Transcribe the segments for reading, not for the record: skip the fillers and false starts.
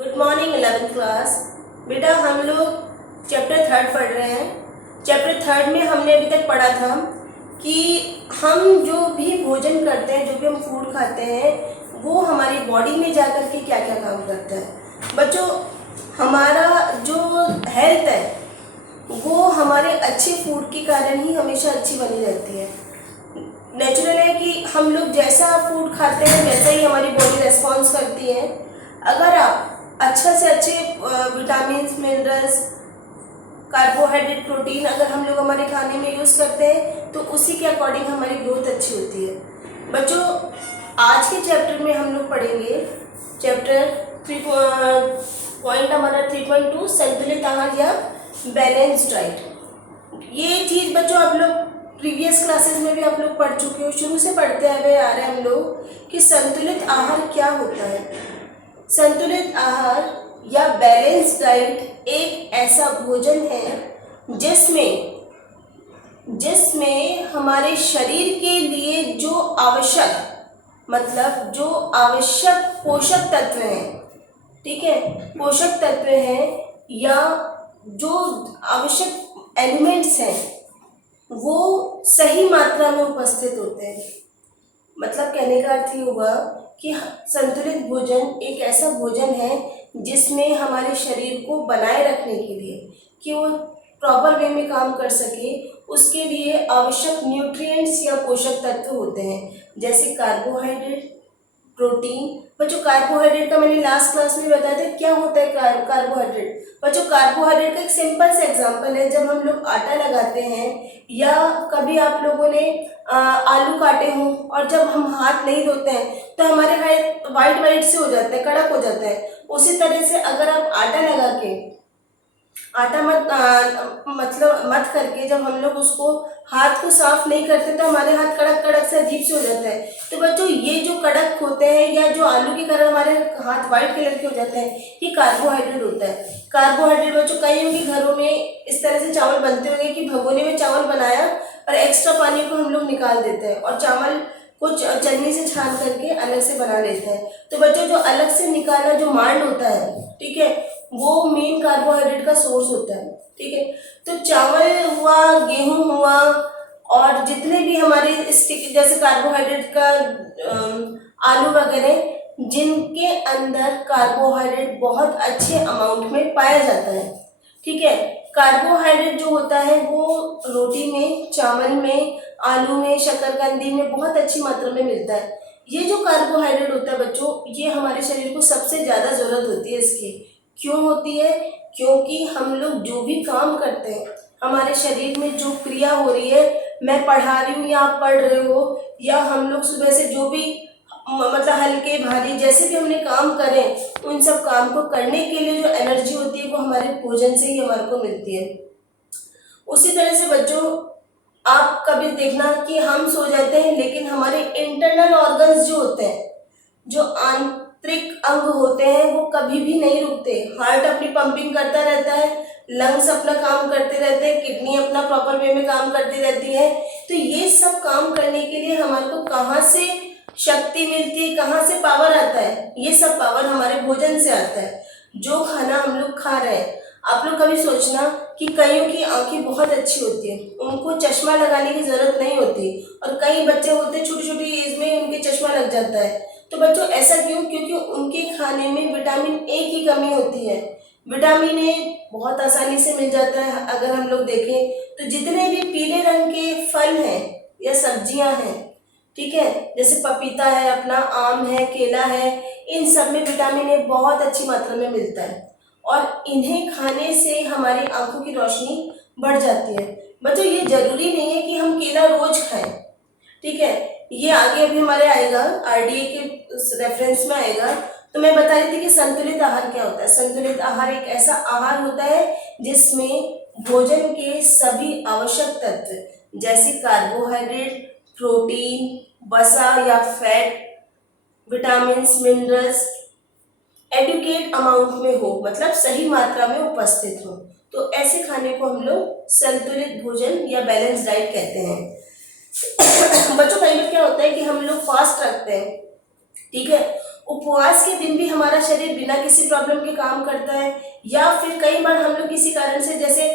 Good morning 11th class. बेटा हम लोग चैप्टर 3 पढ़ रहे हैं। चैप्टर 3 में हमने अभी तक पढ़ा था कि हम जो भी भोजन करते हैं, जो भी हम फूड खाते हैं, वो हमारी बॉडी में जाकर के क्या क्या काम करता है। बच्चों, हमारा जो हेल्थ है वो हमारे अच्छे फूड के कारण ही हमेशा अच्छी बनी रहती है। नेचुरल है कि हम लोग जैसा फूड खाते हैं वैसा ही हमारी बॉडी रेस्पॉन्स करती है। अगर आप अच्छा से अच्छे विटामिन, मिनरल्स, कार्बोहाइड्रेट, प्रोटीन अगर हम लोग हमारे खाने में यूज़ करते हैं तो उसी के अकॉर्डिंग हमारी ग्रोथ अच्छी होती है। बच्चों, आज के चैप्टर में हम लोग पढ़ेंगे चैप्टर 3 पॉइंट हमारा 3.2 संतुलित आहार या बैलेंस्ड डाइट। ये चीज़ बच्चों आप लोग प्रीवियस क्लासेस में भी आप लोग पढ़ चुके हो, शुरू से पढ़ते हुए आ रहे हैं हम लोग कि संतुलित आहार क्या होता है। संतुलित आहार या बैलेंस डाइट एक ऐसा भोजन है जिसमें हमारे शरीर के लिए जो आवश्यक पोषक तत्व हैं, ठीक है, पोषक तत्व हैं या जो आवश्यक एलिमेंट्स हैं वो सही मात्रा में उपस्थित होते हैं। मतलब कहने का अर्थ ये हुआ कि संतुलित भोजन एक ऐसा भोजन है जिसमें हमारे शरीर को बनाए रखने के लिए कि वो प्रॉपर वे में काम कर सके, उसके लिए आवश्यक न्यूट्रिएंट्स या पोषक तत्व होते हैं, जैसे कार्बोहाइड्रेट, प्रोटीन। बच्चों, कार्बोहाइड्रेट का मैंने लास्ट क्लास में बताया था क्या होता है कार्बोहाइड्रेट। बच्चों, कार्बोहाइड्रेट का एक सिंपल सा एग्जांपल है, जब हम लोग आटा लगाते हैं या कभी आप लोगों ने आलू काटे हों और जब हम हाथ नहीं धोते हैं तो हमारे हाथ वाइट से हो जाते हैं, कड़क हो जाता है। उसी तरह से अगर आप आटा लगा के आटा मत करके जब हम लोग उसको हाथ को साफ नहीं करते तो हमारे हाथ कड़क से अजीब से हो जाता है। तो बच्चों, ये जो कड़क होते हैं या जो आलू के कारण हमारे हाथ वाइट कलर के हो जाते हैं, ये कार्बोहाइड्रेट होता है। कार्बोहाइड्रेट बच्चों कईयों के घरों में इस तरह से चावल बनते होंगे कि भगोने में चावल बनाया और एक्स्ट्रा पानी को हम लोग निकाल देते हैं और चावल को चन्नी से छान करके अलग से बना लेते हैं। तो बच्चों, जो अलग से निकाला जो मांड होता है, ठीक है, वो मेन कार्बोहाइड्रेट का सोर्स होता है, ठीक है। तो चावल हुआ, गेहूं हुआ और जितने भी हमारे स्टिक जैसे कार्बोहाइड्रेट का आलू वगैरह, जिनके अंदर कार्बोहाइड्रेट बहुत अच्छे अमाउंट में पाया जाता है, ठीक है। कार्बोहाइड्रेट जो होता है वो रोटी में, चावल में, आलू में, शकरकंदी में बहुत अच्छी मात्रा में मिलता है। ये जो कार्बोहाइड्रेट होता है बच्चों, ये हमारे शरीर को सबसे ज़्यादा ज़रूरत होती है इसकी। क्यों होती है? क्योंकि हम लोग जो भी काम करते हैं, हमारे शरीर में जो क्रिया हो रही है, मैं पढ़ा रही हूँ या आप पढ़ रहे हो, या हम लोग सुबह से जो भी मतलब हल्के भारी जैसे भी हमने काम करें, उन सब काम को करने के लिए जो एनर्जी होती है वो हमारे भोजन से ही हमारे को मिलती है। उसी तरह से बच्चों, आप कभी देखना कि हम सो जाते हैं लेकिन हमारे इंटरनल ऑर्गन्स जो होते हैं, जो आंतरिक अंग होते हैं, वो कभी भी नहीं रुकते। हार्ट अपनी पंपिंग करता रहता है, लंग्स अपना काम करते रहते हैं, किडनी अपना प्रॉपर वे में काम करती रहती है। तो ये सब काम करने के लिए हमारे को कहाँ से शक्ति मिलती है, कहाँ से पावर आता है? ये सब पावर हमारे भोजन से आता है। जो खाना हम लोग खा रहे हैं, आप लोग कभी सोचना कि कईयों की आंखें बहुत अच्छी होती है, उनको चश्मा लगाने की जरूरत नहीं होती, और कई बच्चे होते हैं छोटी छोटी एज में उनके चश्मा लग जाता है। तो बच्चों, ऐसा क्यों? क्योंकि उनके खाने में विटामिन ए की कमी होती है। विटामिन ए बहुत आसानी से मिल जाता है। अगर हम लोग देखें तो जितने भी पीले रंग के फल हैं या सब्जियां हैं, ठीक है, जैसे पपीता है, अपना आम है, केला है, इन सब में विटामिन ए बहुत अच्छी मात्रा में मिलता है और इन्हें खाने से हमारी आंखों की रोशनी बढ़ जाती है। बच्चों, ये जरूरी नहीं है कि हम केला रोज खाएं, ठीक है, ये आगे अभी हमारे आएगा, आरडीए के रेफरेंस में आएगा। तो मैं बता रही थी कि संतुलित आहार क्या होता है। संतुलित आहार एक ऐसा आहार होता है जिसमें भोजन के सभी आवश्यक तत्व जैसे कार्बोहाइड्रेट, प्रोटीन, वसा या fat, vitamin, minerals adequate amount में हो, मतलब सही मात्रा में उपस्थित हो। तो ऐसे खाने को हम लोग संतुलित भोजन या बैलेंस डाइट कहते हैं। बच्चों, कई बार क्या होता है कि हम लोग फास्ट रखते हैं, ठीक है, उपवास के दिन भी हमारा शरीर बिना किसी प्रॉब्लम के काम करता है, या फिर कई बार हम लोग किसी कारण से जैसे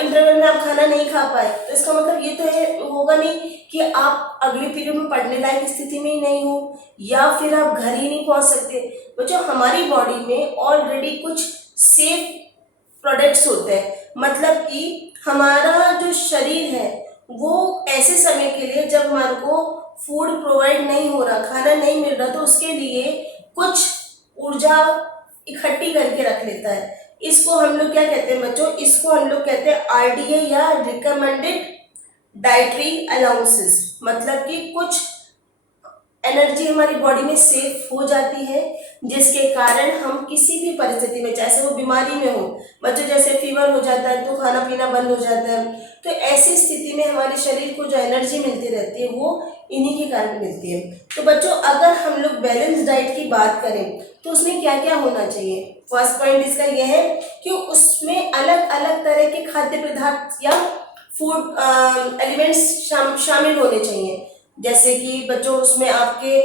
इंटरवल में आप खाना नहीं खा पाए, तो इसका मतलब ये तो है होगा नहीं कि आप अगले पीरियड में पढ़ने लायक स्थिति में ही नहीं हो, या फिर आप घर ही नहीं पहुंच सकते। बच्चों, हमारी बॉडी में ऑलरेडी कुछ सेफ प्रोडक्ट्स होते हैं, मतलब कि हमारा जो शरीर है वो ऐसे समय के लिए जब हमारे को फूड प्रोवाइड नहीं हो रहा, खाना नहीं मिल रहा, तो उसके लिए कुछ ऊर्जा इकट्ठी करके रख लेता है। इसको हम लोग क्या कहते हैं बच्चों? इसको हम लोग कहते हैं आरडीए या रिकमेंडेड डाइटरी अलाउंसेस, मतलब कि कुछ एनर्जी हमारी बॉडी में सेव हो जाती है, जिसके कारण हम किसी भी परिस्थिति में, चाहे वो बीमारी में हो, बच्चों जैसे फीवर हो जाता है तो खाना पीना बंद हो जाता है, तो ऐसी स्थिति में हमारे शरीर को जो एनर्जी मिलती रहती है वो इन्हीं के कारण मिलती है। तो बच्चों, अगर हम लोग बैलेंस डाइट की बात करें तो उसमें क्या क्या होना चाहिए? फर्स्ट पॉइंट इसका यह है कि उसमें अलग अलग तरह के खाद्य पदार्थ या फूड एलिमेंट्स शामिल होने चाहिए। जैसे कि बच्चों उसमें आपके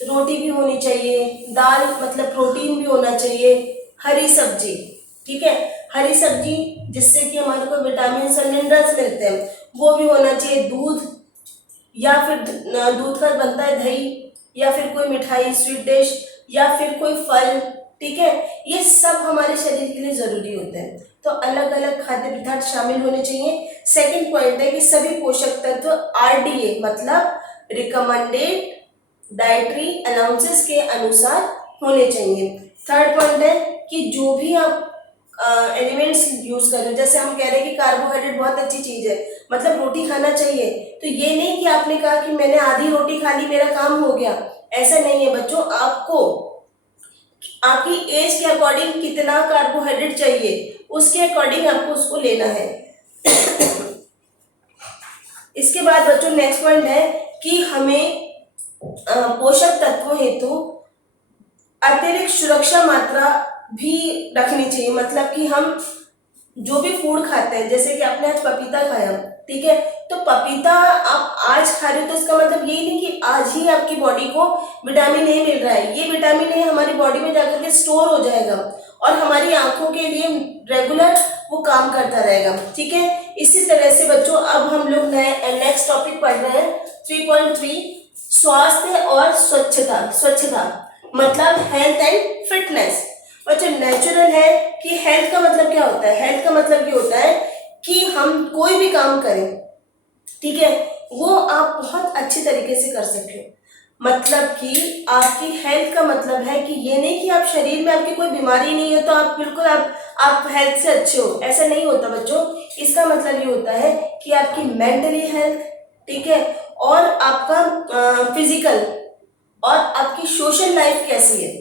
रोटी भी होनी चाहिए, दाल मतलब प्रोटीन भी होना चाहिए, हरी सब्जी, ठीक है, हरी सब्जी जिससे कि हमारे को विटामिन और मिनरल्स मिलते हैं, वो भी होना चाहिए। दूध, या फिर दूध का बनता है दही, या फिर कोई मिठाई स्वीट डिश, या फिर कोई फल, ठीक है, ये सब हमारे शरीर के लिए जरूरी होते हैं। तो अलग अलग खाद्य पदार्थ शामिल होने चाहिए। सेकंड पॉइंट है कि सभी पोषक तत्व आरडीए मतलब रिकमेंडेड डाइटरी अलाउंसेस के अनुसार होने चाहिए। थर्ड पॉइंट है कि जो भी आप एलिमेंट्स यूज कर रहे हो, जैसे हम कह रहे हैं कि कार्बोहाइड्रेट बहुत अच्छी चीज है, मतलब रोटी खाना चाहिए, तो ये नहीं कि आपने कहा कि मैंने आधी रोटी खा ली मेरा काम हो गया, ऐसा नहीं है बच्चों। आपको आपकी एज के अकॉर्डिंग कितना कार्बोहाइड्रेट चाहिए उसके अकॉर्डिंग आपको उसको लेना है। इसके बाद बच्चों नेक्स्ट पॉइंट है कि हमें पोषक तत्वों हेतु अतिरिक्त सुरक्षा मात्रा भी रखनी चाहिए, मतलब कि हम जो भी फूड खाते हैं, जैसे कि आपने आज पपीता खाया, ठीक है, तो पपीता आप आज खा रहे हो तो इसका मतलब ये नहीं कि आज ही आपकी बॉडी को विटामिन ए मिल रहा है। ये विटामिन ए हमारी बॉडी में जाकर के स्टोर हो जाएगा और हमारी आंखों के लिए रेगुलर वो काम करता रहेगा, ठीक है। इसी तरह से बच्चों अब हम लोग नेक्स्ट टॉपिक पढ़ रहे हैं 3.3 स्वास्थ्य और स्वच्छता मतलब हेल्थ एंड फिटनेस। बच्चों नेचुरल है कि हेल्थ का मतलब क्या होता है? हेल्थ का मतलब ये होता है कि हम कोई भी काम करें, ठीक है, वो आप बहुत अच्छी तरीके से कर सके। मतलब कि आपकी हेल्थ का मतलब है कि ये नहीं कि आप शरीर में आपकी कोई बीमारी नहीं है तो आप बिल्कुल आप हेल्थ से अच्छे हो, ऐसा नहीं होता बच्चों। इसका मतलब ये होता है कि आपकी मेंटली हेल्थ, ठीक है, और आपका फिजिकल और आपकी सोशल लाइफ कैसी है।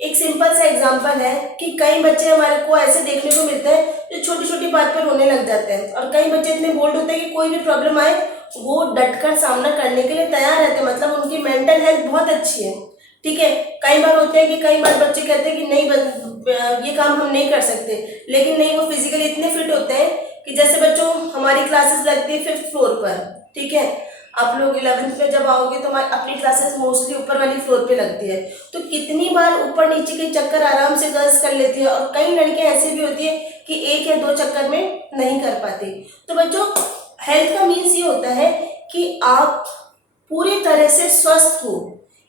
एक सिंपल सा एग्जांपल है कि कई बच्चे हमारे को ऐसे देखने को मिलते हैं जो छोटी छोटी बात पर रोने लग जाते हैं, और कई बच्चे इतने बोल्ड होते हैं कि कोई भी प्रॉब्लम आए वो डटकर सामना करने के लिए तैयार रहते हैं, मतलब उनकी मेंटल हेल्थ बहुत अच्छी है, ठीक है। कई बार होते हैं कि कई बार बच्चे कहते हैं कि नहीं ये काम हम नहीं कर सकते, लेकिन नहीं, वो फिजिकली इतने फिट होते हैं कि जैसे बच्चों हमारी क्लासेस लगती है 5th फ्लोर पर, ठीक है, आप लोग 11th में जब आओगे तो हमारी अपनी क्लासेस मोस्टली ऊपर वाली फ्लोर पे लगती है, तो कितनी बार ऊपर नीचे के चक्कर आराम से गर्ल्स कर लेती है, और कई लड़कियां ऐसी भी होती है कि 1 या 2 चक्कर में नहीं कर पाती। तो बच्चों हेल्थ का मीन्स ये होता है कि आप पूरी तरह से स्वस्थ हो,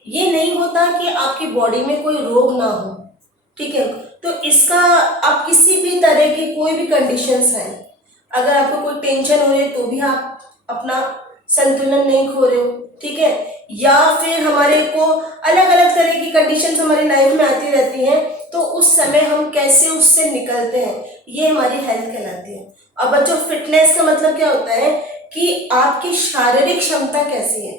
ये नहीं होता कि आपकी बॉडी में कोई रोग ना हो, ठीक है। तो इसका आप किसी भी तरह की कोई भी कंडीशंस हैं, अगर आपको कोई टेंशन हो रही है तो भी आप अपना संतुलन नहीं खो रहे हो, ठीक है, या फिर हमारे को अलग अलग तरह की कंडीशंस हमारी लाइफ में आती रहती हैं, तो उस समय हम कैसे उससे निकलते हैं, ये हमारी हेल्थ कहलाती है। अब बच्चों फिटनेस का मतलब क्या होता है कि आपकी शारीरिक क्षमता कैसी है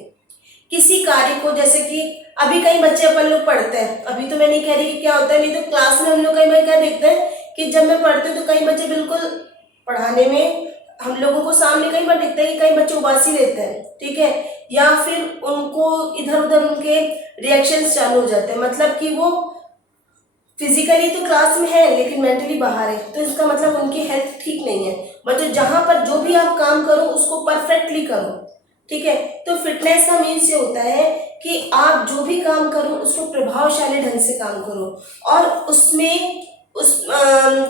किसी कार्य को, जैसे कि अभी कई बच्चे अपन लोग पढ़ते हैं, अभी तो मैं नहीं कह रही कि क्या होता है, नहीं तो क्लास में हम लोग कई बार क्या देखते हैं कि जब मैं पढ़ती हूँ तो कई बच्चे बिल्कुल पढ़ाने में हम लोगों को सामने कई बार दिखता है कि कई बच्चे उबासी रहते हैं, ठीक है, या फिर उनको इधर उधर उनके रिएक्शंस चालू हो जाते हैं, मतलब कि वो फिजिकली तो क्लास में है लेकिन मेंटली बाहर है, तो इसका मतलब उनकी हेल्थ ठीक नहीं है। मतलब जहां पर जो भी आप काम करो उसको परफेक्टली करो, ठीक है। तो फिटनेस का मीन्स ये होता है कि आप जो भी काम करो उसको प्रभावशाली ढंग से काम करो और उसमें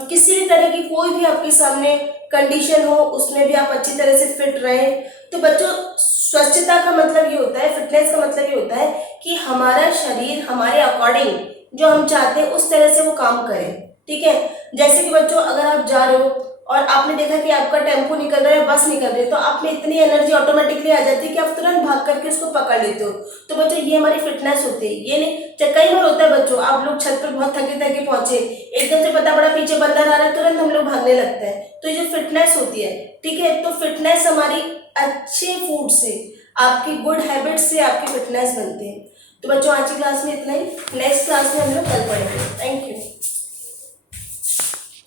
किसी भी तरह की कोई भी आपके सामने कंडीशन हो उसमें भी आप अच्छी तरह से फिट रहें। तो बच्चों, स्वच्छता का मतलब ये होता है, फिटनेस का मतलब ये होता है कि हमारा शरीर हमारे अकॉर्डिंग जो हम चाहते हैं उस तरह से वो काम करे। ठीक है, जैसे कि बच्चों अगर आप जा रहे हो और आपने देखा कि आपका टेम्पो निकल रहा है, बस निकल रही है, तो आप में इतनी एनर्जी ऑटोमेटिकली आ जाती है कि आप तुरंत भाग करके उसको पकड़ लेते हो। तो बच्चों ये हमारी फिटनेस होती है। ये नहीं, कई बार होता है बच्चों, आप लोग छत पर बहुत थके थके पहुंचे, एकदम से पता पड़ा पीछे बंदर आ रहा है, तुरंत हम लोग भागने लगते हैं। तो ये जो फिटनेस होती है, ठीक है, तो फिटनेस हमारी अच्छे फूड से, आपकी गुड हैबिट से आपकी फिटनेस बनती है। तो बच्चों आज की क्लास में इतना ही, नेक्स्ट क्लास में हम लोग कल पढ़ेंगे। Thank you.